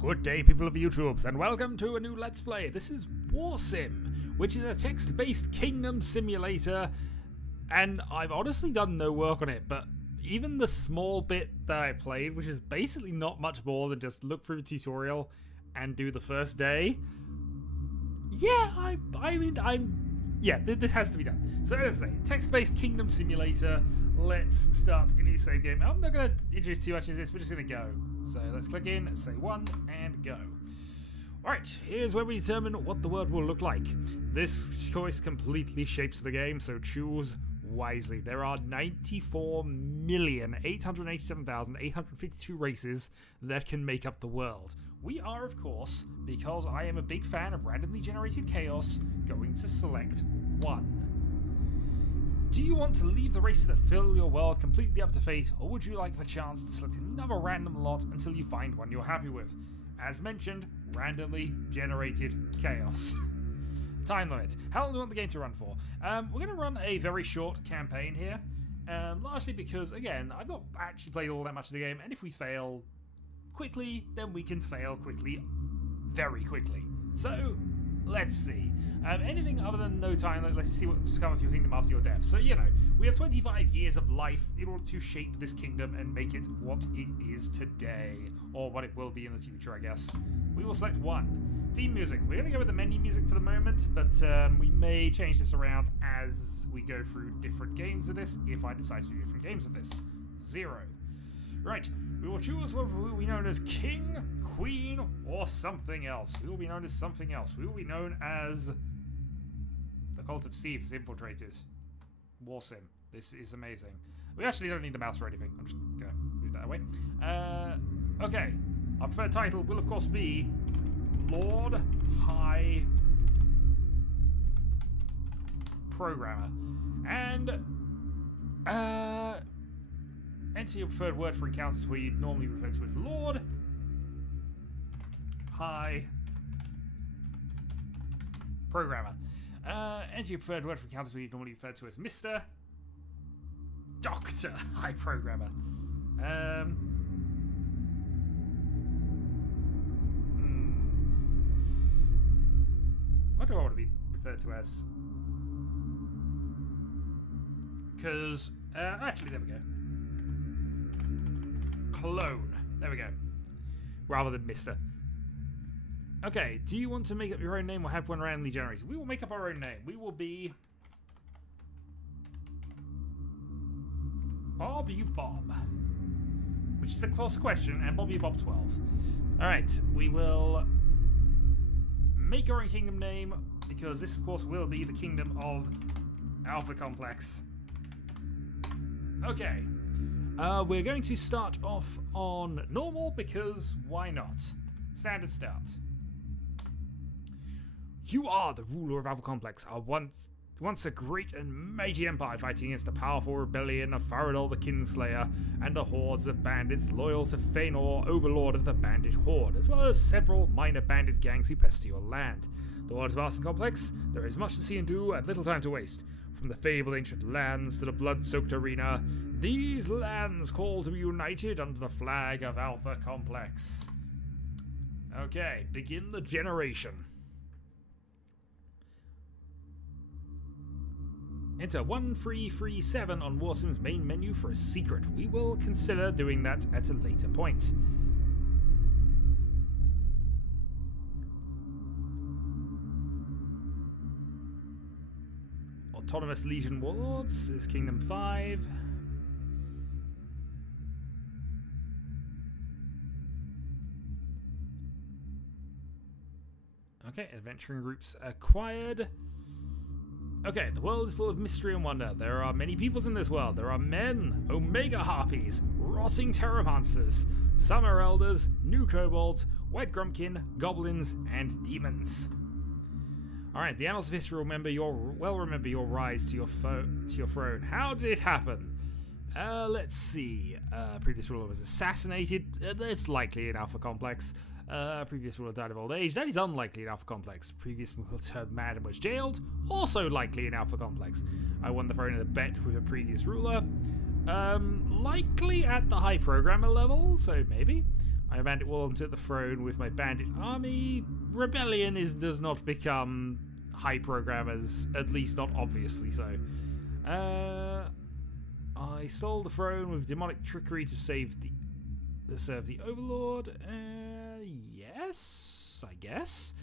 Good day, people of YouTubes, and welcome to a new Let's Play. This is Warsim, which is a text-based kingdom simulator, and I've honestly done no work on it, but even the small bit that I played, which is basically not much more than just look through the tutorial and do the first day, yeah, this has to be done. So as I say, text-based kingdom simulator. Let's start a new save game. I'm not going to introduce too much into this, we're just going to go. So let's click in, say 1, and go. Alright, here's where we determine what the world will look like. This choice completely shapes the game, so choose wisely. There are 94,887,852 races that can make up the world. We are, of course, because I am a big fan of randomly generated chaos, going to select 1. Do you want to leave the races that fill your world completely up to fate, or would you like a chance to select another random lot until you find one you're happy with? As mentioned, randomly generated chaos. Time limit. How long do you want the game to run for? We're going to run a very short campaign here, largely because, again, I've not actually played all that much of the game, and if we fail quickly, then we can fail quickly, very quickly. So, let's see. Anything other than no time, let's see what's come of your kingdom after your death. So, you know, we have 25 years of life in order to shape this kingdom and make it what it is today. Or what it will be in the future, I guess. We will select 1. Theme music. We're going to go with the menu music for the moment, but we may change this around as we go through different games of this, if I decide to do different games of this. 0. Right, we will choose whether we will be known as King, Queen, or something else. We will be known as something else. We will be known as the Cult of Steve has infiltrated Warsim. This is amazing. We actually don't need the mouse or anything. I'm just going to move that away. Okay, our preferred title will, of course, be Lord High Programmer. And, enter your preferred word for encounters where you'd normally refer to as Lord High Programmer. Enter your preferred word for encounters where you'd normally refer to as Mr. Doctor High Programmer. What do I want to be referred to as? Because, actually, there we go. Clone. There we go. Rather than Mr. Okay, do you want to make up your own name or have one randomly generated? We will make up our own name. We will be Bob You Bob, which is of course a question, and Bob You Bob 12. Alright, we will make our own kingdom name, because this of course will be the kingdom of Alpha Complex. Okay. We're going to start off on normal, because why not? Standard start. You are the ruler of Alpha Complex, once a great and mighty empire fighting against the powerful rebellion of Faradol the Kinslayer and the hordes of bandits loyal to Feanor, overlord of the bandit horde, as well as several minor bandit gangs who pester your land. The world is vast and complex, there is much to see and do and little time to waste. From the fabled ancient lands to the blood-soaked arena, these lands call to be united under the flag of Alpha Complex. Okay, begin the generation. Enter 1337 on Warsim's main menu for a secret. We will consider doing that at a later point. Autonomous Legion Warlords is Kingdom 5. Okay, adventuring groups acquired. Okay, the world is full of mystery and wonder. There are many peoples in this world. There are men, Omega Harpies, rotting Terramancers, Summer Elders, New Kobolds, White Grumpkin, Goblins, and Demons. Alright, the annals of history will remember your rise to your throne. How did it happen? Let's see. Previous ruler was assassinated. That's likely in Alpha Complex. Previous ruler died of old age. That is unlikely in Alpha Complex. Previous ruler turned mad and was jailed. Also likely in Alpha Complex. I won the throne in a bet with a previous ruler. Likely at the high programmer level, so maybe. I bandit will onto the throne with my bandit army. Rebellion does not become high programmers, at least not obviously so. I stole the throne with demonic trickery to serve the Overlord. Yes, I guess.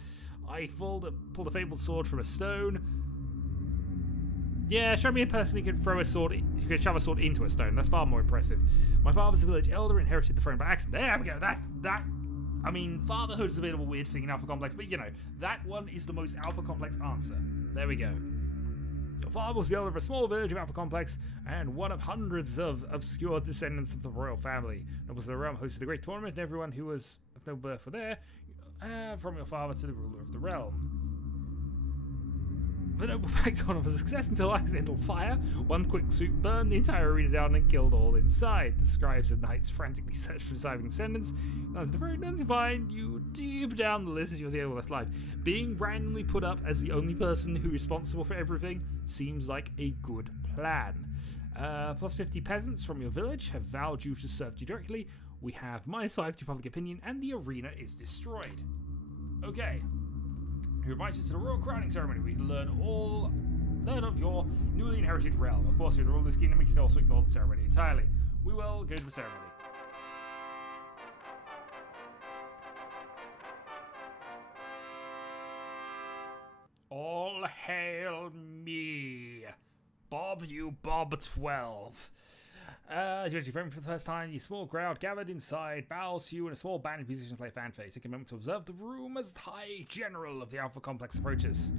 I pulled a fabled sword from a stone. Yeah, show me a person who can throw a sword, who can shove a sword into a stone. That's far more impressive. My father's a village elder, inherited the throne by accident. There we go. I mean, fatherhood's a bit of a weird thing in Alpha Complex, but you know, that one is the most Alpha Complex answer. There we go. Your father was the elder of a small village of Alpha Complex, and one of hundreds of obscure descendants of the royal family. Nobles of the realm hosted a great tournament, and everyone who was of no birth were there, from your father to the ruler of the realm. The noble packed on was a success until accidental fire. One quick swoop burned the entire arena down and killed all inside. The scribes and knights frantically searched for surviving descendants. As the very nothing find you deep down the list as you're the only one left alive. Being randomly put up as the only person who's responsible for everything seems like a good plan. Plus 50 peasants from your village have vowed you to serve you directly. We have -5 to public opinion, and the arena is destroyed. Okay. Who invites us to the royal crowning ceremony. We can learn of your newly inherited realm. Of course, you're the ruler of this kingdom. We can also ignore the ceremony entirely. We will go to the ceremony. All hail me, Bob, you Bob 12. As you're friend for the first time, your small crowd gathered inside bows to you and a small band of musicians play fanfare. Take a moment to observe the room as the High General of the Alpha Complex approaches.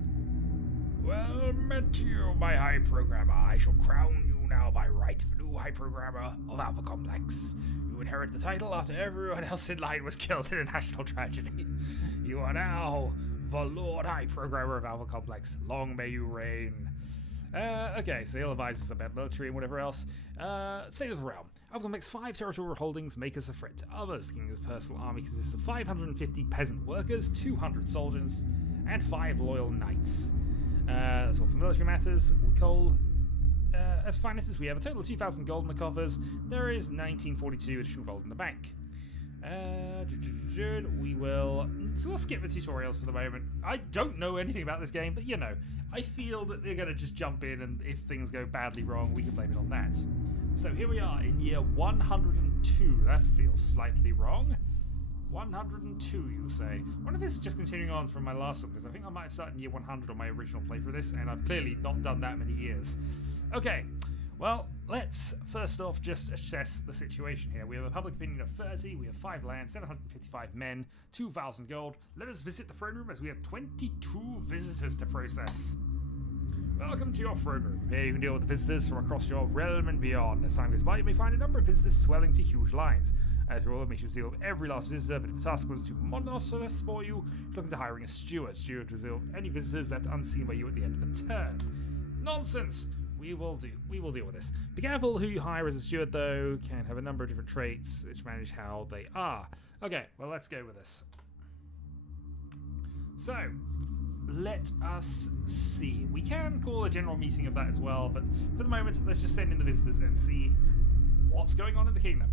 Well met you, my High Programmer. I shall crown you now by right the new High Programmer of Alpha Complex. You inherit the title after everyone else in line was killed in a national tragedy. You are now the Lord High Programmer of Alpha Complex. Long may you reign. Okay, so he'll advise us about military and whatever else. State of the realm. Alpha Complex 5 territorial holdings make us a threat to others. The kingdom's personal army consists of 550 peasant workers, 200 soldiers, and 5 loyal knights. That's all for military matters. As finances, we have a total of 2,000 gold in the coffers. There is 1942 additional gold in the bank. So we'll skip the tutorials for the moment. I don't know anything about this game, but you know, I feel that they're going to just jump in, and if things go badly wrong, we can blame it on that. So here we are in year 102. That feels slightly wrong. 102, you say. I wonder if this is just continuing on from my last one, because I think I might have started in year 100 on my original playthrough of this, and I've clearly not done that many years. Okay, well, let's first off just assess the situation here. We have a public opinion of 30, we have 5 land, 755 men, 2,000 gold. Let us visit the throne room as we have 22 visitors to process. Welcome to your throne room. Here you can deal with the visitors from across your realm and beyond. As time goes by, you may find a number of visitors swelling to huge lines. As your order, make sure to deal with every last visitor, but if the task was too monotonous for you, look into hiring a steward. Steward will deal with any visitors left unseen by you at the end of the turn. Nonsense! We will deal with this. Be careful who you hire as a steward, though. Can have a number of different traits which manage how they are. Okay, well, let's go with this. So, let us see. We can call a general meeting of that as well, but for the moment, let's just send in the visitors and see what's going on in the kingdom.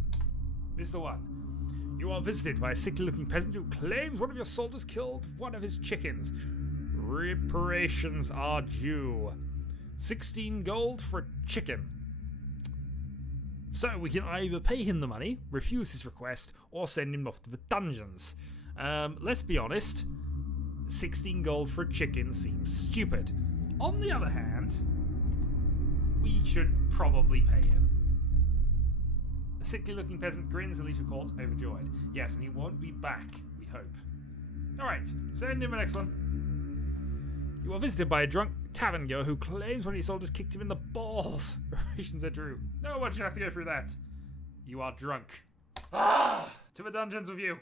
Visitor 1. You are visited by a sickly-looking peasant who claims one of your soldiers killed one of his chickens. Reparations are due. 16 gold for a chicken. So we can either pay him the money, refuse his request, or send him off to the dungeons. Let's be honest, 16 gold for a chicken seems stupid. On the other hand, we should probably pay him. A sickly-looking peasant grins and leaves the court overjoyed. Yes, and he won't be back, we hope. Alright, send him the next one. You are visited by a drunk tavern goer who claims one of your soldiers kicked him in the balls. Reparations are due. No one should have to go through that. You are drunk. Ah! To the dungeons with you.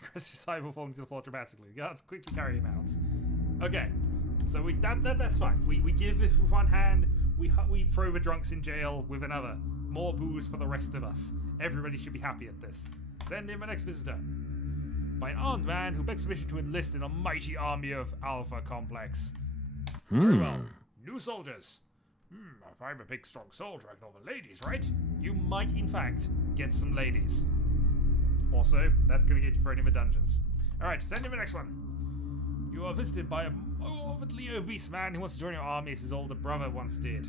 Aggressive cyber falling to the floor dramatically. Guards quickly carry him out. Okay, so that's fine. We give it with one hand. We throw the drunks in jail with another. More booze for the rest of us. Everybody should be happy at this. Send in the next visitor. By an armed man who begs permission to enlist in a mighty army of Alpha Complex. Very well. New soldiers. If I'm a big, strong soldier, I can offer ladies, right? You might, in fact, get some ladies. Also, that's going to get you thrown in the dungeons. Alright, send him the next one. You are visited by a morbidly obese man who wants to join your army as his older brother once did.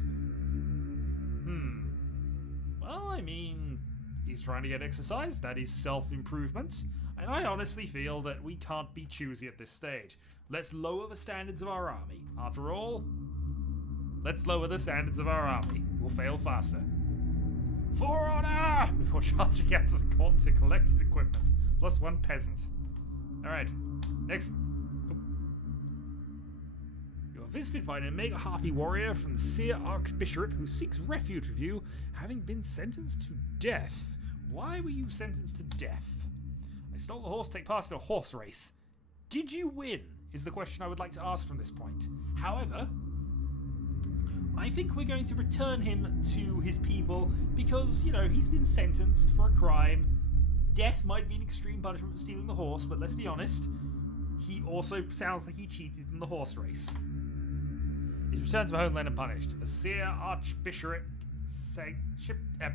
Well, I mean, he's trying to get exercise. That is self-improvement. And I honestly feel that we can't be choosy at this stage. Let's lower the standards of our army. After all, let's lower the standards of our army. We'll fail faster. For honor! Before charging out to the court to collect his equipment. Plus 1 peasant. Alright, next. You are visited by an Omega Harpy warrior from the Seer Archbishop who seeks refuge with you, having been sentenced to death. Why were you sentenced to death? I stole the horse to take part in a horse race. Did you win? Is the question I would like to ask from this point. However, I think we're going to return him to his people because, you know, he's been sentenced for a crime. Death might be an extreme punishment for stealing the horse, but let's be honest, he also sounds like he cheated in the horse race. He's returned to the homeland and punished. The Seer Archbishop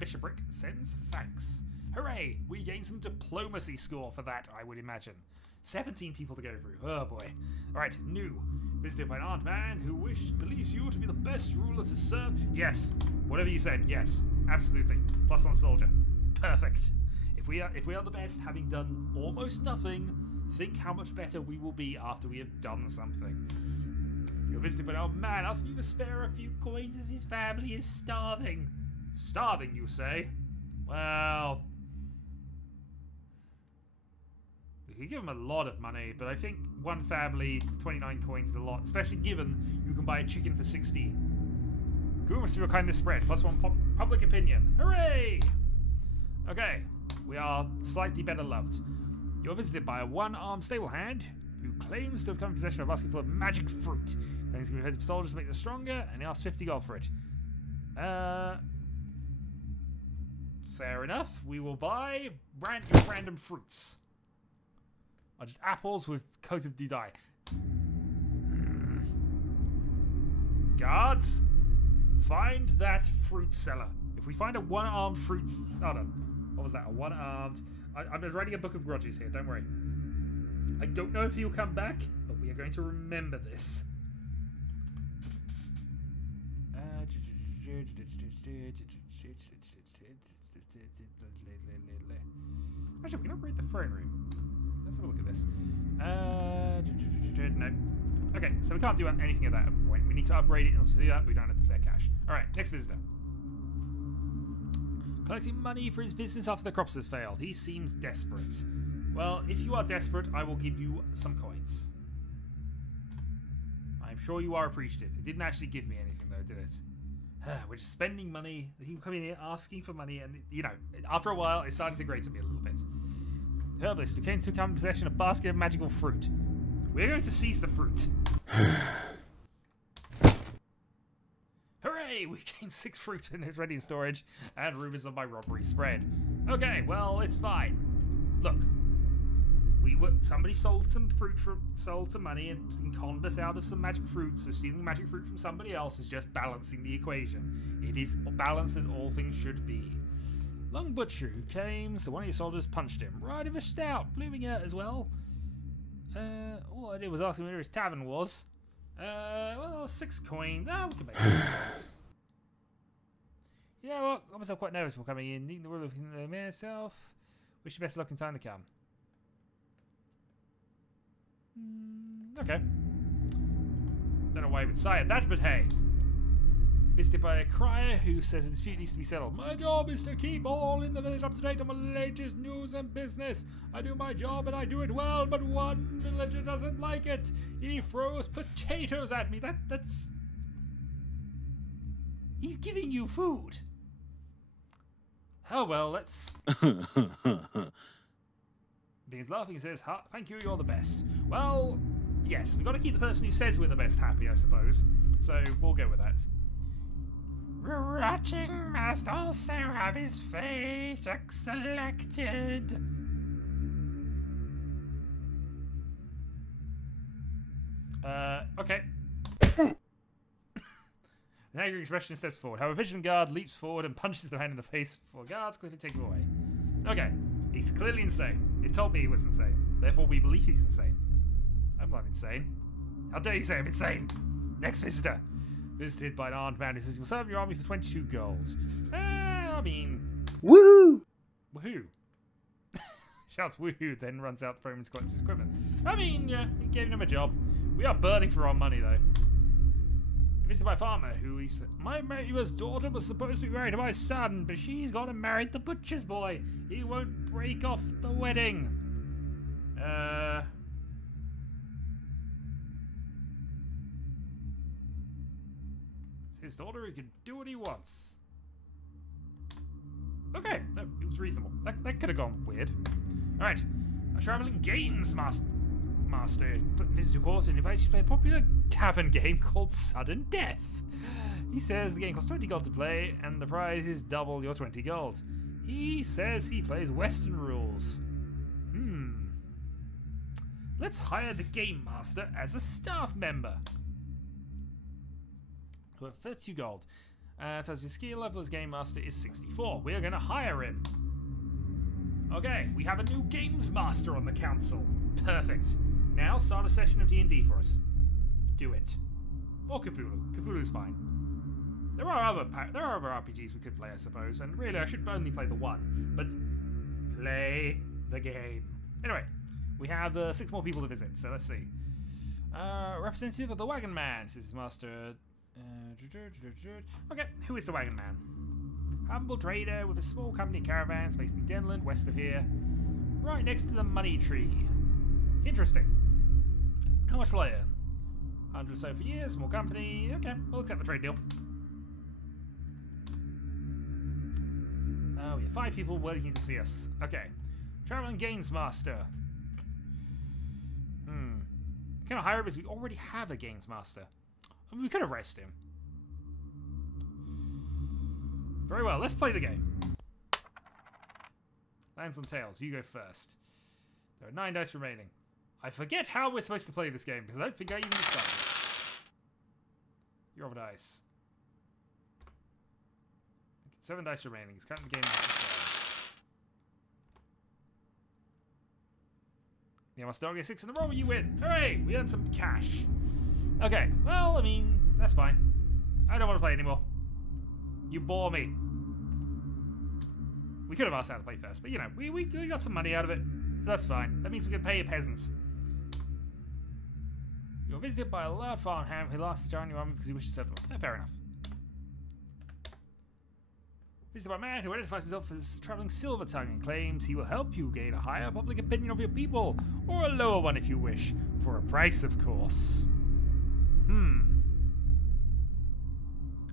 bishopric sends thanks. Hooray! We gained some diplomacy score for that, I would imagine. 17 people to go through. Oh boy. Alright, new. Visited by an armed man who believes you to be the best ruler to serve. Yes. Whatever you said. Yes. Absolutely. Plus 1 soldier. Perfect. If we are the best, having done almost nothing, think how much better we will be after we have done something. You're visited by an old man asking you to spare a few coins as his family is starving. Starving, you say? Well, we could give him a lot of money, but I think one family, 29 coins is a lot, especially given you can buy a chicken for 16. Goomers to your kindness spread, plus 1 public opinion. Hooray! Okay, we are slightly better loved. You're visited by a one-armed stable hand who claims to have come in possession of a basket full of magic fruit. Claims to be fed to soldiers to make them stronger, and he asks 50 gold for it. Fair enough. We will buy random fruits. Or just apples with coat of dye. Guards, find that fruit seller. If we find a one-armed fruit... Hold on. What was that? A one-armed... I'm writing a book of grudges here, don't worry. I don't know if he'll come back, but we are going to remember this. Actually, we can upgrade the throne room. Let's have a look at this. No. Okay, so we can't do anything at that point. We need to upgrade it in order to do that. We don't have the spare cash. Alright, next visitor. Collecting money for his business after the crops have failed. He seems desperate. Well, if you are desperate, I will give you some coins. I'm sure you are appreciative. It didn't actually give me anything, though, did it? We're just spending money. He come in here asking for money, and, you know, after a while, it's starting to grate on me a little bit. Herbalist who came to come in possession of a basket of magical fruit. We're going to seize the fruit. Hooray! We gained 6 fruit and it's ready in storage, and rumors of my robbery spread. Okay, well, it's fine. Look, somebody sold some fruit sold some money and conned us out of some magic fruit, so stealing magic fruit from somebody else is just balancing the equation. It is balanced as all things should be. Long butcher who came, so one of your soldiers punched him. Right of a stout, blooming out as well. All I did was ask him where his tavern was. Well, 6 coins. We can make 6 coins. You know what? I myself quite nervous before coming in. Needing the rule of myself. Wish you best luck in time to come. Okay. Don't know why he would say that, but hey. Visited by a crier who says a dispute needs to be settled. My job is to keep all in the village up to date on the latest news and business. I do my job and I do it well, but one villager doesn't like it. He throws potatoes at me. That's... He's giving you food. Oh well, let's... Begins laughing and says, thank you, you're the best. Well, yes, we've got to keep the person who says we're the best happy, I suppose. So we'll go with that. Rotting must also have his fate selected. Okay. An angry expression steps forward. However, a vigilant guard leaps forward and punches the man in the face before guards quickly take him away. Okay. He He's clearly insane. It told me he was insane. Therefore, we believe he's insane. I'm not insane. How dare you say I'm insane? Next visitor. Visited by an armed man who says you'll serve your army for 22 gold. I mean... Woohoo! Woohoo. Shouts woohoo, then runs out the room and collects his equipment. I mean, yeah, he gave him a job. We are burning for our money, though. Visited by a farmer who he said, my neighbor's daughter was supposed to be married to my son, but she's gone and married the butcher's boy. He won't break off the wedding. It's his daughter, he can do what he wants. Okay, no, it was reasonable. That could have gone weird. Alright, a traveling games master visits your course and invites you to play a popular cavern game called Sudden Death. He says the game costs 20 gold to play and the prize is double your 20 gold. He says he plays Western rules. Let's hire the game master as a staff member. Worth 32 gold. Says your skill level as game master is 64. We are going to hire him. Okay, we have a new games master on the council. Perfect. Now start a session of D&D for us. Do it. Or Cthulhu. Cthulhu's fine. There are other RPGs we could play, I suppose, and really I should only play the one. But play the game. Anyway, we have 6 more people to visit, so let's see. Representative of the Wagon Man, says his master. Okay, who is the Wagon Man? Humble trader with a small company of caravans based in Denland, west of here. Right next to the money tree. Interesting. How much will I earn? 100 or so for years, small company. Okay, we'll accept the trade deal. Oh, we have 5 people waiting to see us. Okay. Traveling Games Master. Can I hire him because we already have a Games Master? I mean, we could arrest him. Very well, let's play the game. Lands on tails, you go first. There are 9 dice remaining. I forget how we're supposed to play this game because I don't think I even started. You're over dice. 7 dice remaining. It's counting the game master's turn. Yeah, my dog gets 6 in a row, you win. Hooray! We earned some cash. Okay, well, I mean, that's fine. I don't want to play anymore. You bore me. We could have asked how to play first, but you know, we got some money out of it. That's fine. That means we can pay a peasant. You were visited by a loud farmhand who asked to join your army because he wishes to serve them. Fair enough. Visited by a man who identifies himself as traveling silver tongue and claims he will help you gain a higher public opinion of your people, or a lower one if you wish, for a price, of course.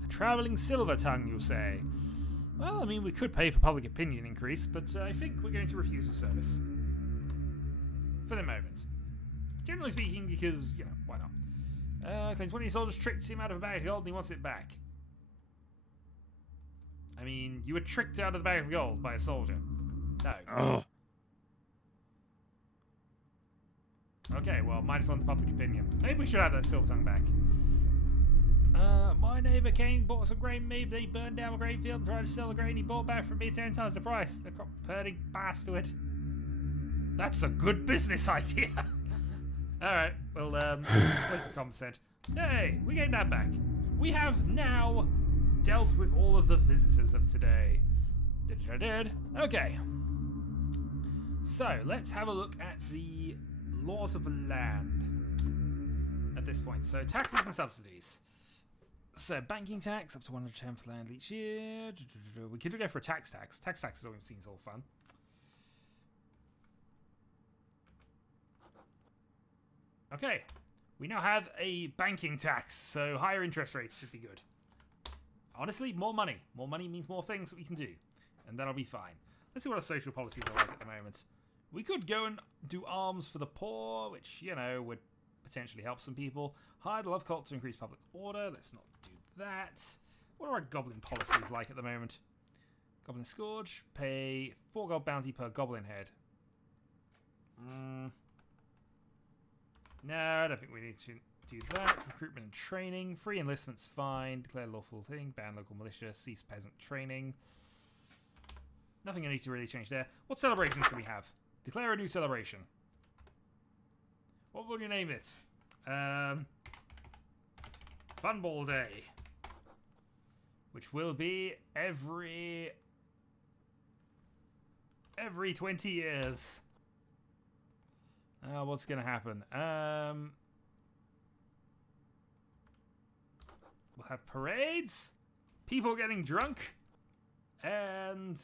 A traveling silver tongue, you say? Well, I mean, we could pay for public opinion increase, but I think we're going to refuse the service. For the moment. Generally speaking, because, you know, why not? Claims one of your soldiers tricked him out of a bag of gold and he wants it back. I mean, you were tricked out of the bag of gold by a soldier. No. Ugh. Okay, well, -1 to public opinion. Maybe we should have that silver tongue back. My neighbour Kane bought some grain from me, but he burned down a grain field and tried to sell the grain he bought back from me 10 times the price. The crop-herding bastard. That's a good business idea. Alright, well, wait for consent. Hey, we gained that back. We have now dealt with all of the visitors of today. Okay. So, let's have a look at the laws of the land at this point. So, taxes and subsidies. So, banking tax, up to 110 for land each year. We could go for a tax. Tax taxes always seems all fun. Okay, we now have a banking tax, so higher interest rates should be good. Honestly, more money. More money means more things that we can do, and that'll be fine. Let's see what our social policies are like at the moment. We could go and do arms for the poor, which, you know, would potentially help some people. Hire the love cult to increase public order. Let's not do that. What are our goblin policies like at the moment? Goblin Scourge. Pay 4 gold bounty per goblin head. No, I don't think we need to do that. Recruitment and training. Free enlistment's fine. Declare lawful thing. Ban local militia. Cease peasant training. Nothing I need to really change there. What celebrations can we have? Declare a new celebration. What will you name it? Funball Day. Which will be every 20 years. What's going to happen? We'll have parades, people getting drunk, and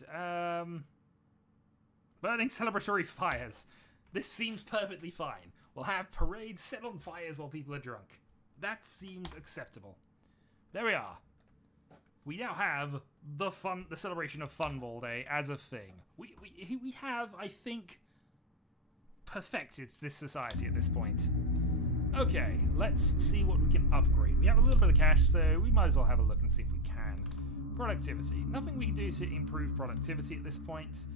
burning celebratory fires. This seems perfectly fine. We'll have parades set on fires while people are drunk. That seems acceptable. There we are. We now have the celebration of Funball Day as a thing. We have, I think, perfected this society at this point. Okay, let's see what we can upgrade. We have a little bit of cash, so we might as well have a look and see if we can. Productivity. Nothing we can do to improve productivity at this point.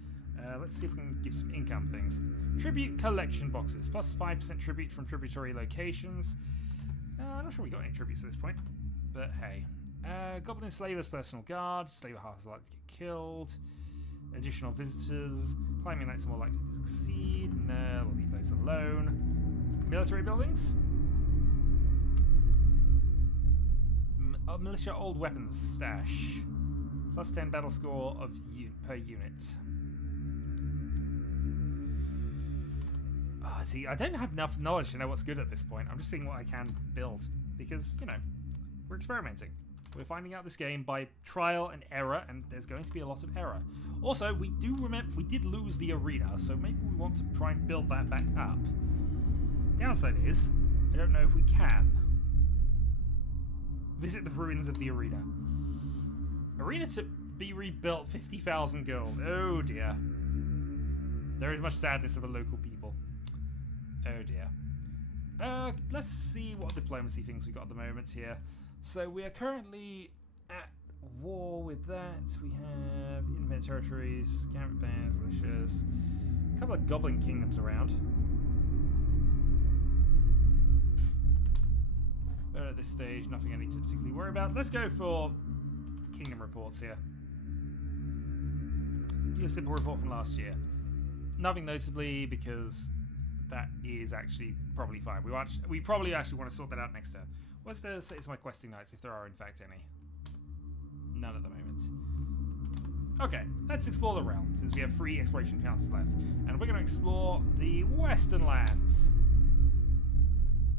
Let's see if we can give some income things. Tribute collection boxes. Plus 5% tribute from tributary locations. I'm not sure we got any tributes at this point. But hey. Goblin Slaver's personal guard. Slaver half is likely to get killed. Additional visitors. Climbing knights are more likely to succeed. No, we'll leave those alone. Military buildings. Militia old weapons stash. Plus 10 battle score per unit. Oh, see, I don't have enough knowledge to know what's good at this point. I'm just seeing what I can build. Because, you know, we're experimenting. We're finding out this game by trial and error, and there's going to be a lot of error. Also, we do remember we did lose the arena, so maybe we want to try and build that back up. Downside is, I don't know if we can. Visit the ruins of the arena. Arena to be rebuilt, 50,000 gold. Oh dear. There is much sadness of the local people. Oh dear. Let's see what diplomacy things we got at the moment here. So we are currently at war with that. We have independent territories, Gambit Bears, Licious, a couple of Goblin Kingdoms around. But at this stage, nothing I need to particularly worry about. Let's go for Kingdom reports here. Do a simple report from last year. Nothing notably, because that is actually probably fine. We probably actually want to sort that out next turn. What's the status of my questing knights, if there are in fact any? None at the moment. Okay, let's explore the realm, since we have 3 exploration chances left. And we're going to explore the Western lands.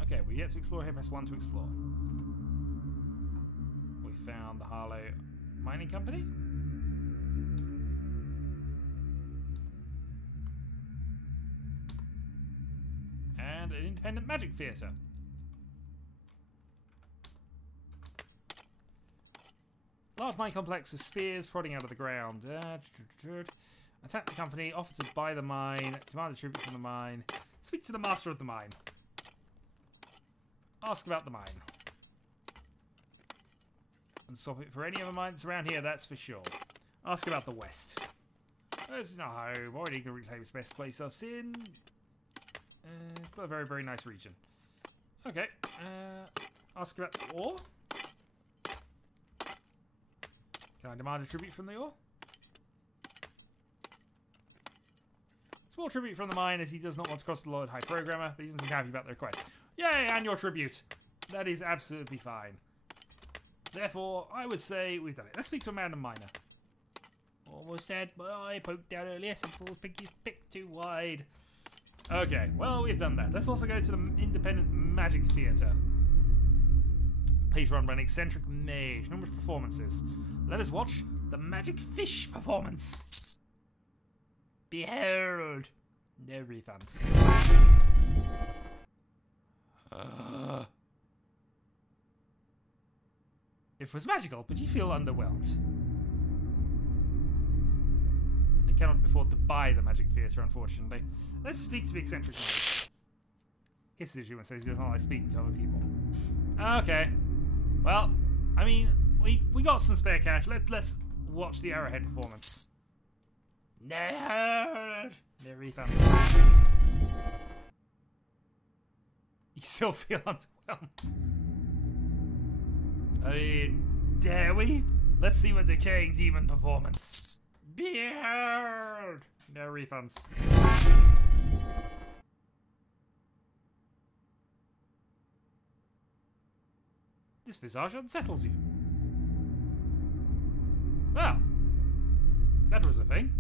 Okay, we've yet to explore here. Press 1 to explore. We found the Harlow Mining Company. And an independent magic theatre. Large mine complex with spears prodding out of the ground. Attack the company, offer to buy the mine, demand a tribute from the mine, speak to the master of the mine. Ask about the mine. And swap it for any other mines around here, that's for sure. Ask about the west. This is not home. Already can reclaim its best place I've seen. It's still a very, very nice region. Okay. Ask about the ore. Can I demand a tribute from the ore? Small tribute from the mine, as he does not want to cost the Lord High Programmer, but he doesn't seem happy about the request. Yay, and your tribute. That is absolutely fine. Therefore, I would say we've done it. Let's speak to a man and miner. Almost dead, but I poked down earlier, so Paul's pinky's picked too wide. Okay, well, we've done that. Let's also go to the Independent Magic Theatre. He's run by an eccentric mage. Numerous performances. Let us watch the Magic Fish performance. Behold. No refunds. It was magical, but you feel underwhelmed. I cannot afford to buy the Magic Theatre, unfortunately. Let's speak to the eccentric mage. Hisses you and says he does not like speaking to other people. Okay. Well, I mean, we got some spare cash. Let's watch the Arrowhead performance. No refunds. You still feel underwhelmed. I mean, dare we? Let's see what Decaying Demon performance. Behold! No refunds. This visage unsettles you. Well, that was a thing.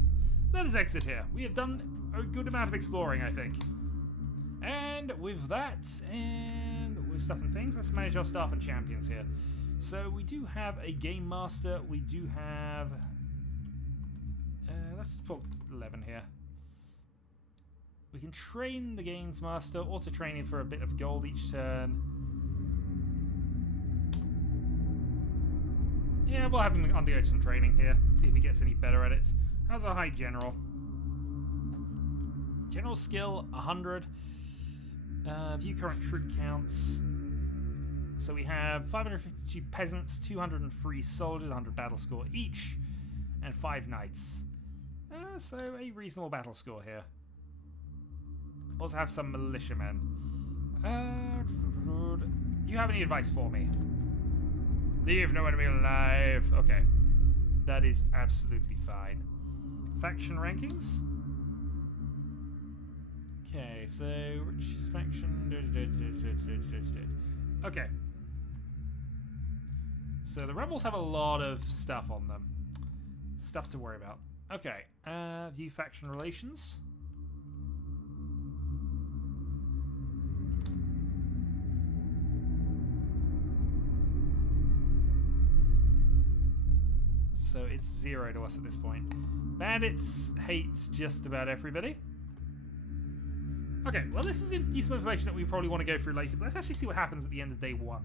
Let us exit here. We have done a good amount of exploring, I think. And with that, and with stuff and things, let's manage our staff and champions here. So we do have a game master. We do have... let's put 11 here. We can train the games master, auto training for a bit of gold each turn. Yeah, we'll have him undergo some training here. See if he gets any better at it. How's our high general? General skill, 100. View current troop counts. So we have 552 peasants, 203 soldiers, 100 battle score each, and 5 knights. So a reasonable battle score here. Also have some militiamen. Do you have any advice for me? Leave no enemy alive. Okay. That is absolutely fine. Faction rankings. Okay, so richest faction. Okay. So the rebels have a lot of stuff on them. Stuff to worry about. Okay. View faction relations. So it's 0 to us at this point. Bandits hate just about everybody. Okay, well this is useful information that we probably want to go through later, but let's actually see what happens at the end of day 1.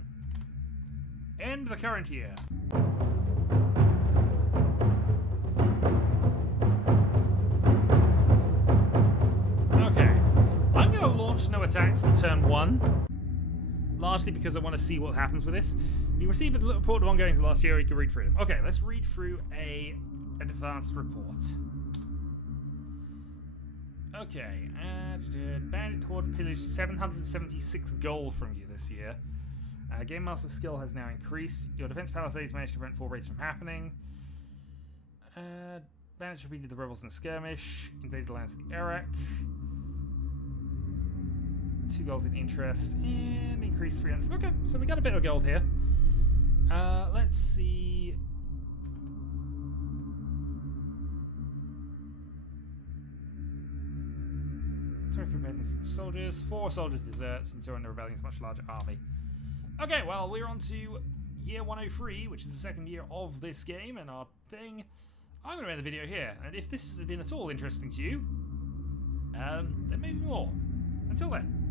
End the current year. Okay, I'm going to launch no attacks on turn 1. Largely because I want to see what happens with this. You received a report of ongoings last year, you can read through them. Okay, let's read through a advanced report. Okay, Bandit Horde pillaged 776 gold from you this year. Game Master skill has now increased. Your defense palisades managed to prevent 4 raids from happening. Bandits defeated the rebels in a skirmish. Invaded the lands of the Iraq. 2 gold in interest and increased 300. Okay, so we got a bit of gold here. Let's see. Sorry for peasants and soldiers. 4 soldiers deserts and joined the rebellion's much larger army. Okay, well, we're on to year 103, which is the second year of this game and our thing. I'm going to end the video here, and if this has been at all interesting to you, there may be more. Until then.